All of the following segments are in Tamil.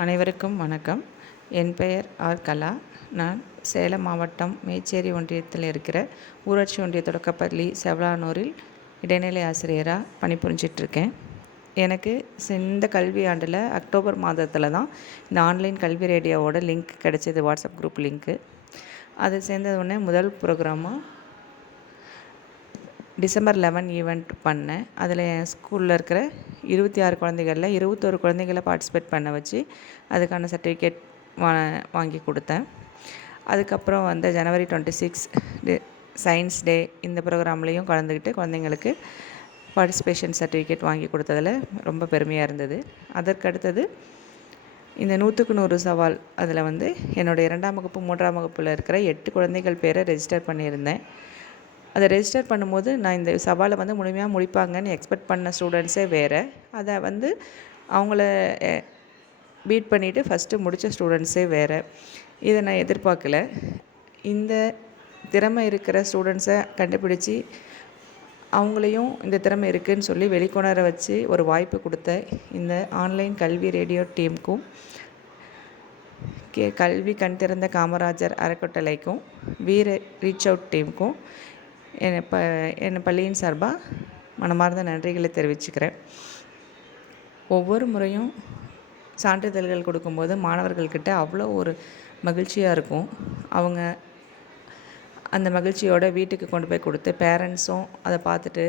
அனைவருக்கும் வணக்கம். என் பெயர் ஆர் கலா. நான் சேலம் மாவட்டம் மேச்சேரி ஒன்றியத்தில் இருக்கிற ஊராட்சி ஒன்றிய தொடக்கப்பள்ளி செவலானூரில் இடைநிலை ஆசிரியராக பணிபுரிஞ்சிட்ருக்கேன். எனக்கு இந்த கல்வி ஆண்டில் அக்டோபர் மாதத்தில் தான் இந்த ஆன்லைன் கல்வி ரேடியோவோட லிங்க் கிடச்சிது, வாட்ஸ்அப் குரூப் லிங்க்கு. அது சேர்ந்தவுடனே முதல் ப்ரோக்ராமாக டிசம்பர் 11 ஈவெண்ட் பண்ணேன். அதில் என் ஸ்கூலில் இருக்கிற 26 குழந்தைகளில் 21 குழந்தைகளை பார்ட்டிசிபேட் பண்ண வச்சு அதுக்கான சர்டிஃபிகேட் வாங்கி கொடுத்தேன். அதுக்கப்புறம் வந்து ஜனவரி 26 சயின்ஸ் டே இந்த ப்ரோக்ராம்லேயும் கலந்துக்கிட்டு குழந்தைங்களுக்கு பார்ட்டிசிபேஷன் சர்டிஃபிகேட் வாங்கி கொடுத்ததில் ரொம்ப பெருமையாக இருந்தது. அதற்கடுத்தது இந்த 100க்கு 100 சவால் அதில் வந்து என்னுடைய 2ஆம் வகுப்பு 3ஆம் வகுப்பில் இருக்கிற 8 குழந்தைகள் பேரை ரெஜிஸ்டர் பண்ணியிருந்தேன். அதை ரெஜிஸ்டர் பண்ணும்போது நான் இந்த சவாலை வந்து முழுமையாக முடிப்பாங்கன்னு எக்ஸ்பெக்ட் பண்ண ஸ்டூடெண்ட்ஸே வேறு. அதை வந்து அவங்கள பீட் பண்ணிவிட்டு ஃபஸ்ட்டு முடித்த ஸ்டூடெண்ட்ஸே வேறு. இதை நான் எதிர்பார்க்கல. இந்த திறமை இருக்கிற ஸ்டூடெண்ட்ஸை கண்டுபிடிச்சி அவங்களையும் இந்த திறமை இருக்குதுன்னு சொல்லி வெளிக்கொணர வச்சு ஒரு வாய்ப்பு கொடுத்த இந்த ஆன்லைன் கல்வி ரேடியோ டீமுக்கும் கல்வி கண் திறந்த காமராஜர் அறக்கட்டளைக்கும் வீர ரீச் அவுட் டீமுக்கும் என் பள்ளியின் சார்பாக மனமார்ந்த நன்றிகளை தெரிவிச்சுக்கிறேன். ஒவ்வொரு முறையும் சான்றிதழ்கள் கொடுக்கும்போது மாணவர்கள்கிட்ட அவ்வளோ ஒரு மகிழ்ச்சியாக இருக்கும். அவங்க அந்த மகிழ்ச்சியோட வீட்டுக்கு கொண்டு போய் கொடுத்து பேரண்ட்ஸும் அதை பார்த்துட்டு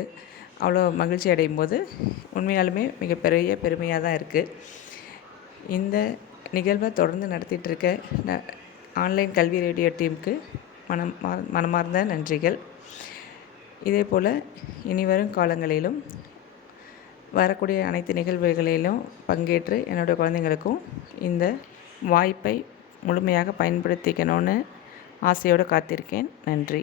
அவ்வளோ மகிழ்ச்சி அடையும் போது உண்மையாலுமே மிகப்பெரிய பெருமையாக தான் இருக்குது. இந்த நிகழ்வை தொடர்ந்து நடத்திட்டு இருக்க ஆன்லைன் கல்வி ரேடியோ டீமுக்கு மனமார்ந்த நன்றிகள். இதே போல் இனிவரும் காலங்களிலும் வரக்கூடிய அனைத்து நிகழ்வுகளிலும் பங்கேற்று என்னுடைய குழந்தைங்களுக்கும் இந்த வாய்ப்பை முழுமையாக பயன்படுத்திக்கணும்னு ஆசையோடு காத்திருக்கேன். நன்றி.